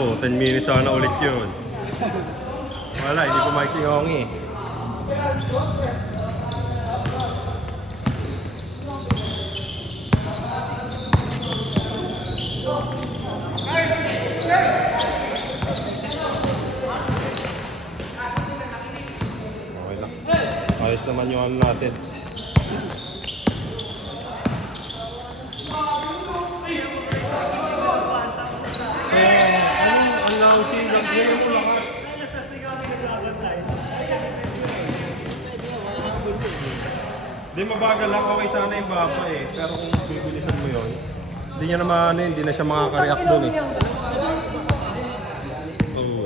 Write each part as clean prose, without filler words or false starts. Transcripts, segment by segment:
Oo, 10 minutes sana ulit yun. Wala, hindi pumayag si Yongi. Okay lang. Ayos naman yung ano natin. Anong lousy? Ganyan mo lakas. Hindi mabagal lang, okay sana yung baba eh. Pero kung bibilisan mo yun, hindi niya naman ano, hindi na siya makaka-react doon eh. Oo.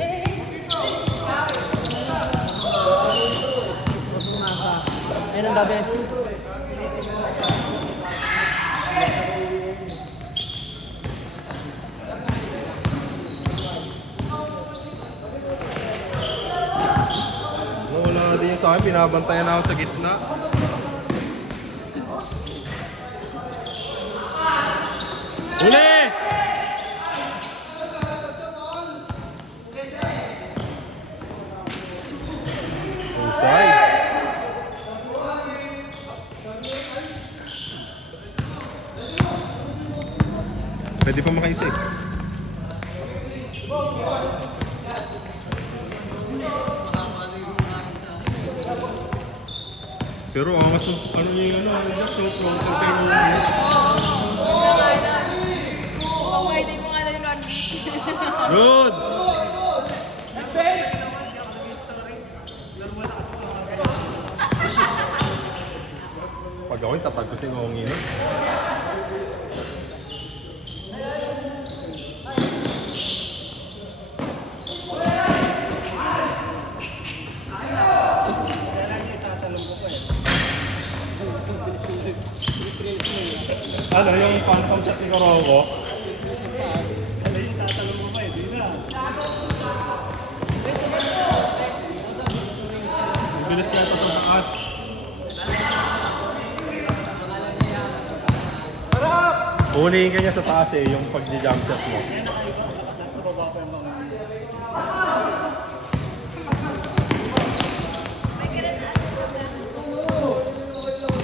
Ayun ang the best. Wala din yung sa akin, binabantayan ako sa gitna. Uli! Usay. Pwede pa makaisip. Pero ang mas ano yung ano, so compare mo yun. Pag-ID mo nga na yung 1 week. Good! Pag ako'y tatag ko si Ngongi nun. Ano yung phantom shot ni Corogo? Bilis nga ito sa taas. Ulihin ka niya sa taas eh, yung pag-jump shot mo.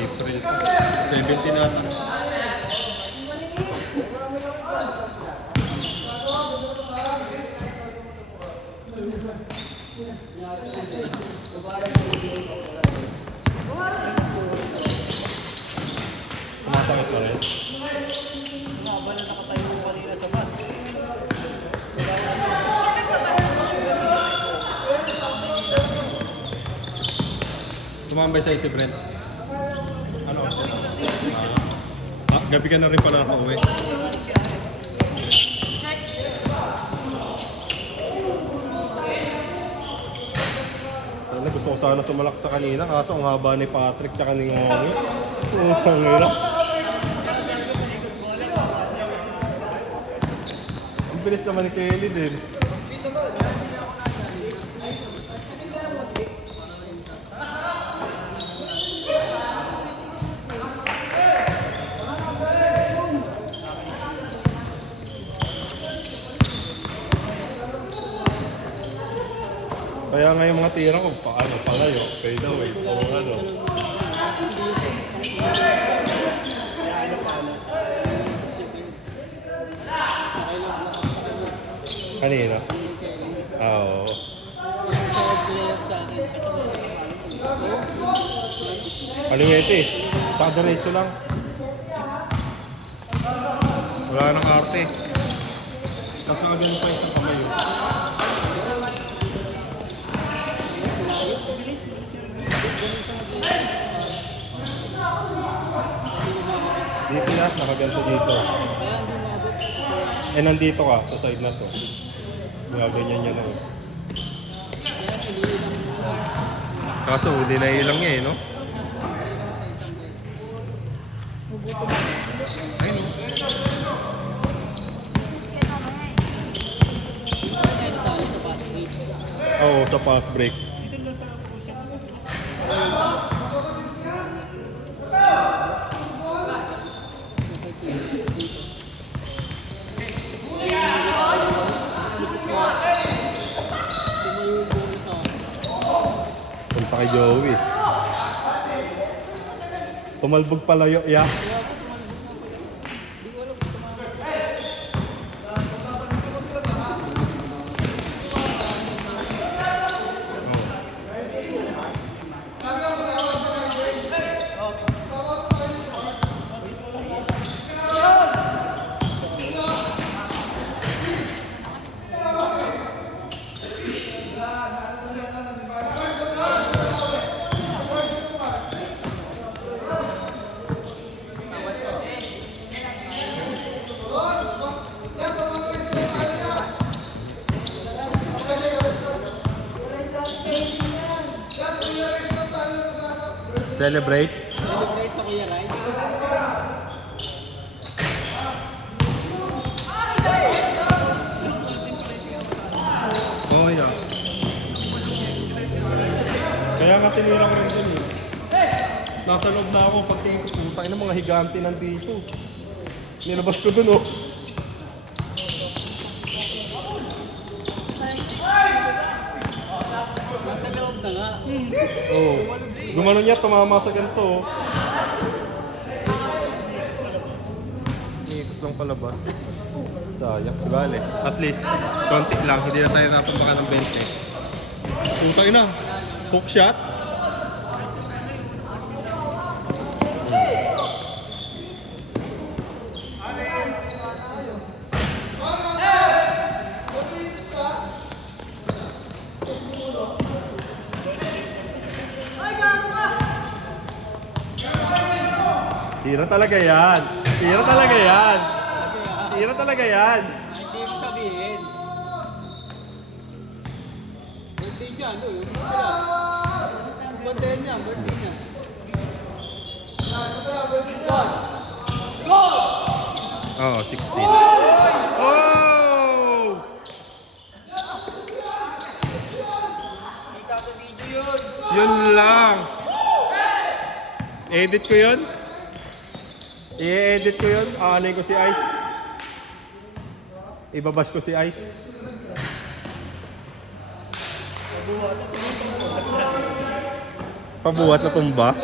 April 17 na ata. Masakit pa rin. Habang na nakatayo ko kanina sa bus. Tumambay sa'yo si Brent. Ano? Gabi ka na rin pala nakauwi. Gusto ko sana sumalak sa kanina, kaso ang haba ni Patrick tsaka ni Ngongi. Ang hirap. Ang bilis naman ni Kelly din. Kaya nga yung mga tira ko, paano palayo, fade away, o ano. Kanina? Oo. Kaliwete, saka diretso lang. Wala nang arte. Tapos nakagan pa isang kamayo. Dito na, nakaganto dito. Eh, nandito ka, sa side na to. Ganyan niya lang. Kaso, hindi na ilang niya eh, no? Ayun, no? Oo, sa fast break. kay Joey. Tumalbog palayo, ya. Celebrate. Celebrate sa Kuya Rai. Oh, yeah. Kaya nga tinira ko rin dun eh. Nasa loob na ako, pagtingin ko, putang ina, mga higante nandito. Nilabas ko dun oh. Nasa loob na nga. Oh. Gumano niya, tumama sa ganito oh. Iikot lang palabas. Sayang, bale. At least, konti lang, hindi na tayo natumbakan ng 20. Putang ina, hook shot. Tira talaga yan. Tira talaga yan. Tira talaga yan. Hindi mo sabihin. Birthday niya, ano yun? Birthday niya, birthday niya. Oh, 16. Oh! Kita sa video yun. Yun lang. Edit ko yun. I-edit ko yun. Aanay ko si Ice. Ibabash ko si Ice. Pabuhat na tumba.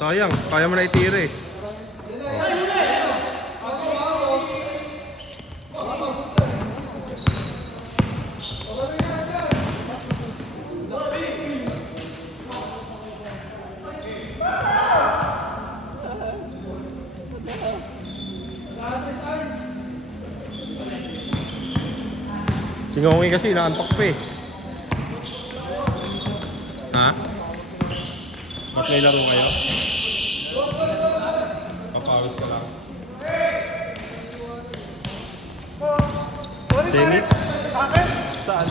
Sayang, kaya mo na itira eh. Singongi kasi, inaantok pa eh. Ha? Mag-play laro kayo? Papawis ka lang. Semis? Saan?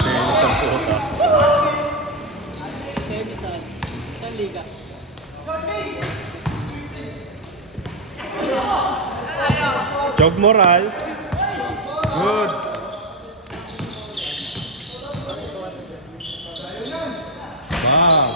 Semis ang puta. Semi saan? Saan liga? Job moral. Good. Wow.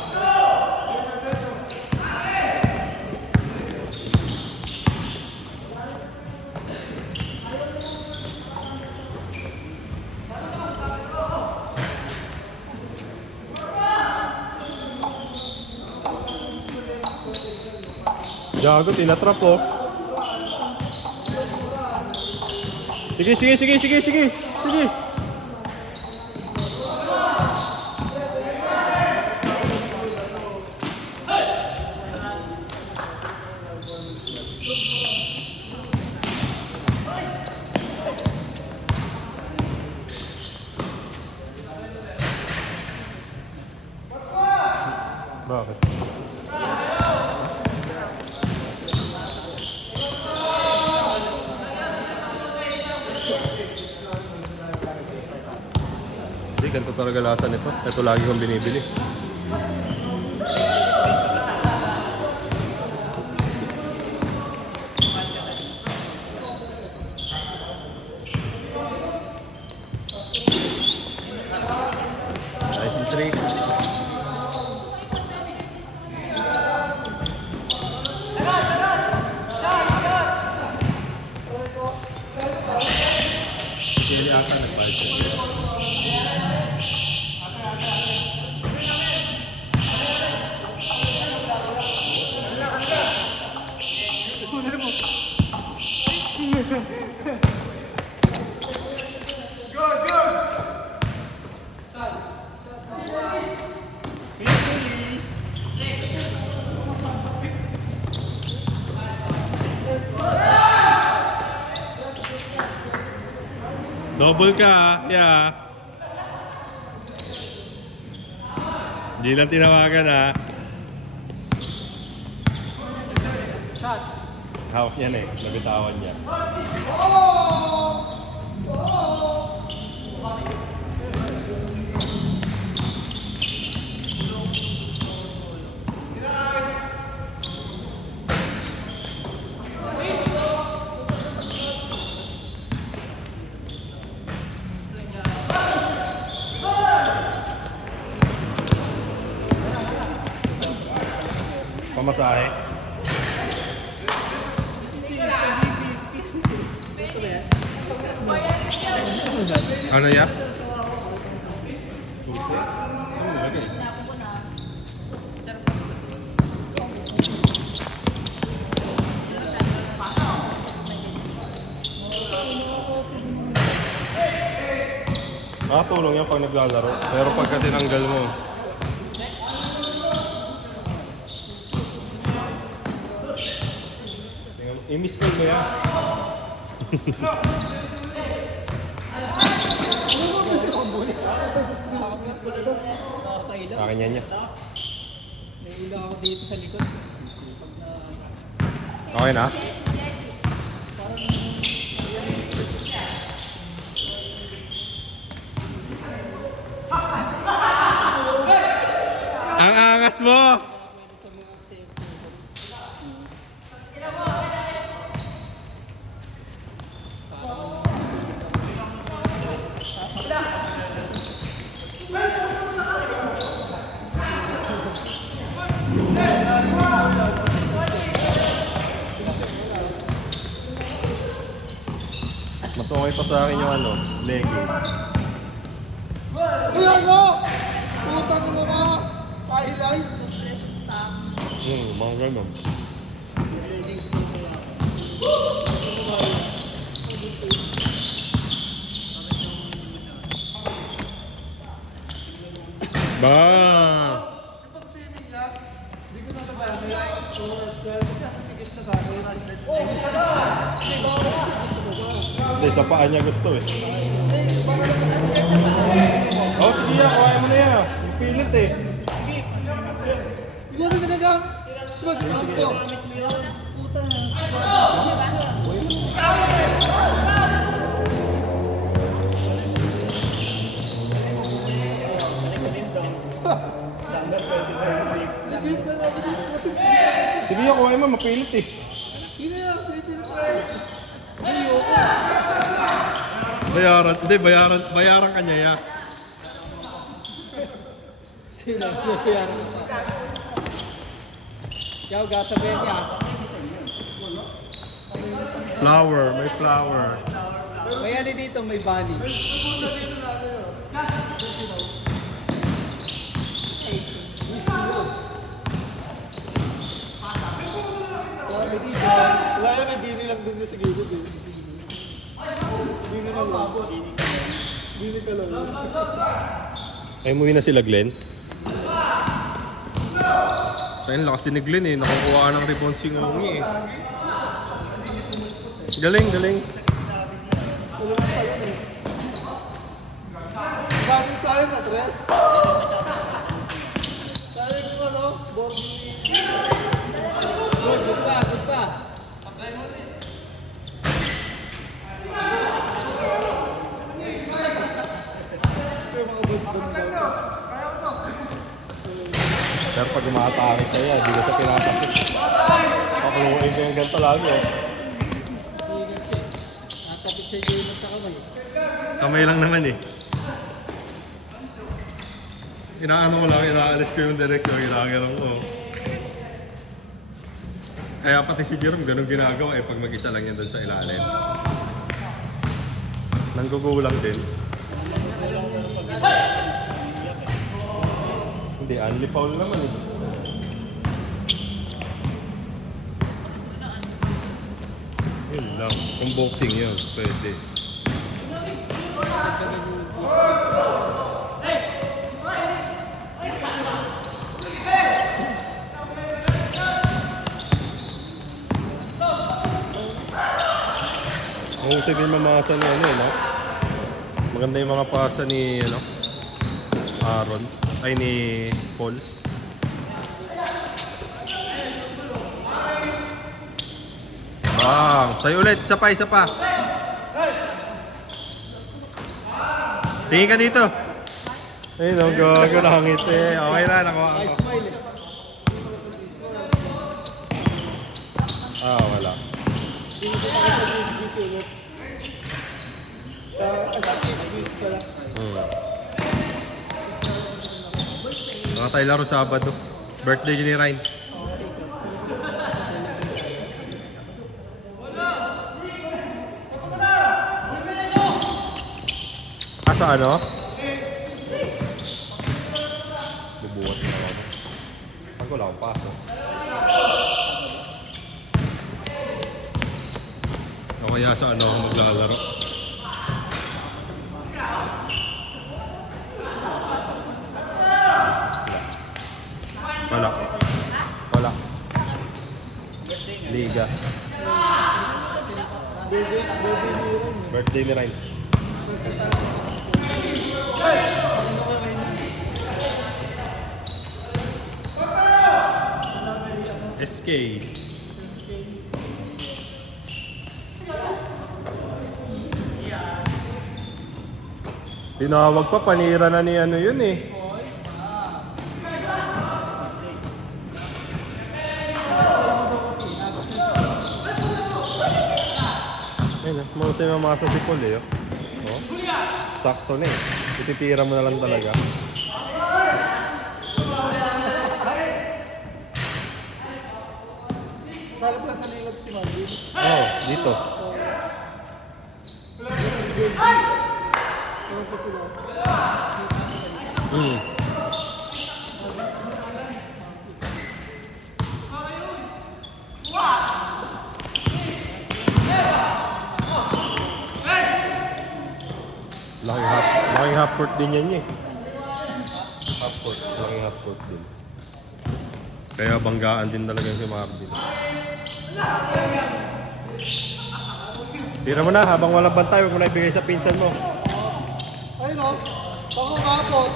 Gago, tinatrap oh. Sige, sige, sige, sige, sige. Sige. Bakit? Hindi, ganito talaga lasa nito. Ito lagi kong binibili. Nice and trick. yata nagbayad siya. Double ka, yeah. Hindi lang tinawagan, ha. Shot. Hawak niya na eh, nabitawan niya. Pamasahe. Ano ya? Kursi? Ano lagay? Tulong yan pag naglalaro. Pero pagka tinanggal mo, i-miss call mo yan. Akin yan niya. May ilaw ako dito sa likod. Okay na? Ang angas mo! Mas okay pa sa akin yung ano, leggings. Uy, ano? Putang ina mo! Highlights! Mga ganun. Ba! Pag-swimming niya, hindi ko na nabayaran. So, kasi ako sigit na sa akin. Kasi bawal gusto mo ba? Hindi, sa paa niya gusto eh. Eh, baka lang kasi nila. Oh, sige yan, kuhain mo na yan. Yung pilit eh. Hindi ko na nagagamit. Sumasagamit ko. Puta na. Sigit ka. Sigit ka na. Kasi, Sige yan, kuhain mo, mapilit eh. sino yan? Pilipino ka. Ayoko. Bayaran, hindi, bayaran ka niya yan. Sino yan? Yaw, gasabihin niya. Flower, may flower. May ano dito, may bunny. Wala yan, may bini lang dun sa gilid eh. Bini lang lang. Bini ka lang. Ay, umuwi na sila Glenn. Ayun, lakas ni Glenn eh. Nakukuha ng rebound si Ngungi eh. Galing, galing. Bakit sayang na, Tres? Sayang yung ano, Borgi. Good pa, good pa. So, mga good pa. Pero pag umatake kaya, di ko siya pinapakit. Pakuluin ko yung ganito lagi eh. Natapit sa game sa kamay. Kamay lang naman eh. Inaano ko lang, inaalis ko yung direksyon, ginagawa ko. Kaya pati si Jerome ganun ginagawa eh pag mag-isa lang yan doon sa ilalim. Nanggugulang din. Hindi, only foul naman eh. Yun lang. Kung boxing yun, pwede. Mahusay din mamasa ni ano eh, no? Maganda yung mga pasa ni, ano, Aaron. Ay, ni Paul. Bang! Sa'yo ulit, isa pa, isa pa. Tingin ka dito. Ayun, ang gago, nakangiti. Okay na, nakuha Ay, ako. smile eh. Wala. Hindi ko pa sa HBC ulit. Sa HBC pala. Mga tayo laro Sabado. Birthday ni Ryan. Sa ano? Bubuhat na ako. Pag wala akong paso. O kaya sa ano ako maglalaro? Wala. Wala. Liga. Birthday ni Ryan. SK. Tinawag pa, panira na ni ano yun eh. Ayun, mahusay mamasa si Paul eh. Oh. Sakto na eh. Ititira mo na lang talaga. Salip na sa ligat si Marvin. Oh, dito. Si Benji. Ano pa sila? Laking half court din yan eh. Half court. Laking half court din. Kaya banggaan din talaga si Marvin. Tira mo na, habang walang bantay, huwag mo na ibigay sa pinsan mo. Ayun o. Baka kapot.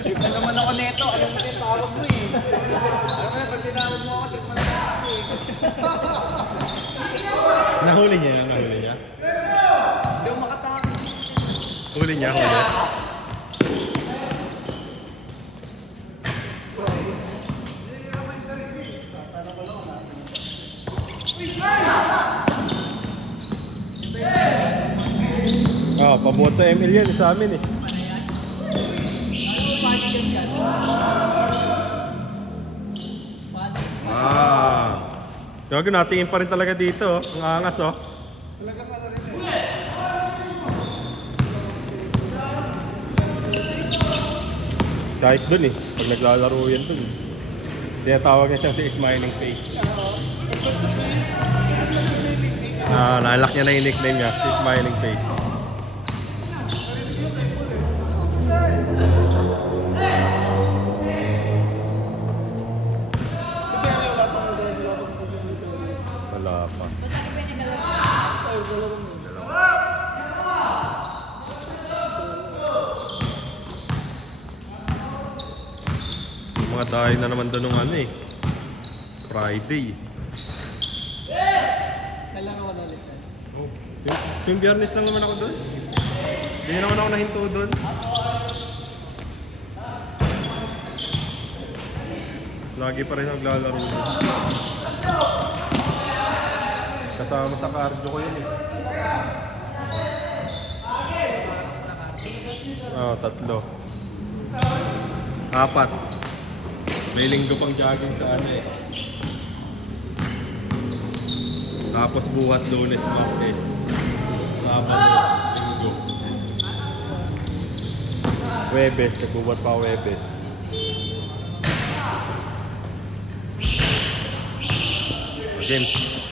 Trip na naman ako neto. Alam mo yung tawag mo eh. Alam mo na, pag tinawag mo ako, trip mo naman ako eh. Nahuli niya yan, nahuli niya. Hindi ako makatawag. Huli niya, huli. Pabuhat sa ML yan, sa amin eh. Gagawin natingin pa rin talaga dito, oh. Ang angas oh. Kahit dun eh, pag naglalaro yan dun. Tinatawag niya siyang si Smiling Face. Nalak niya na yung nickname niya, si Smiling Face. Wala pa. Mga dahil na naman doon ng ano eh. Friday. Kailangan ko ulit. Oh. Yung biyernes lang naman ako doon. Hindi naman ako nahinto doon. Lagi pa rin naglalaro doon. Kasama sa cardio ko yun eh. Oo, 3. 4. May linggo pang jogging sa ano eh. Tapos buhat Lunes, Martes. Sabado, Linggo. Webes, nagbubuhat pa ako Webes. Again,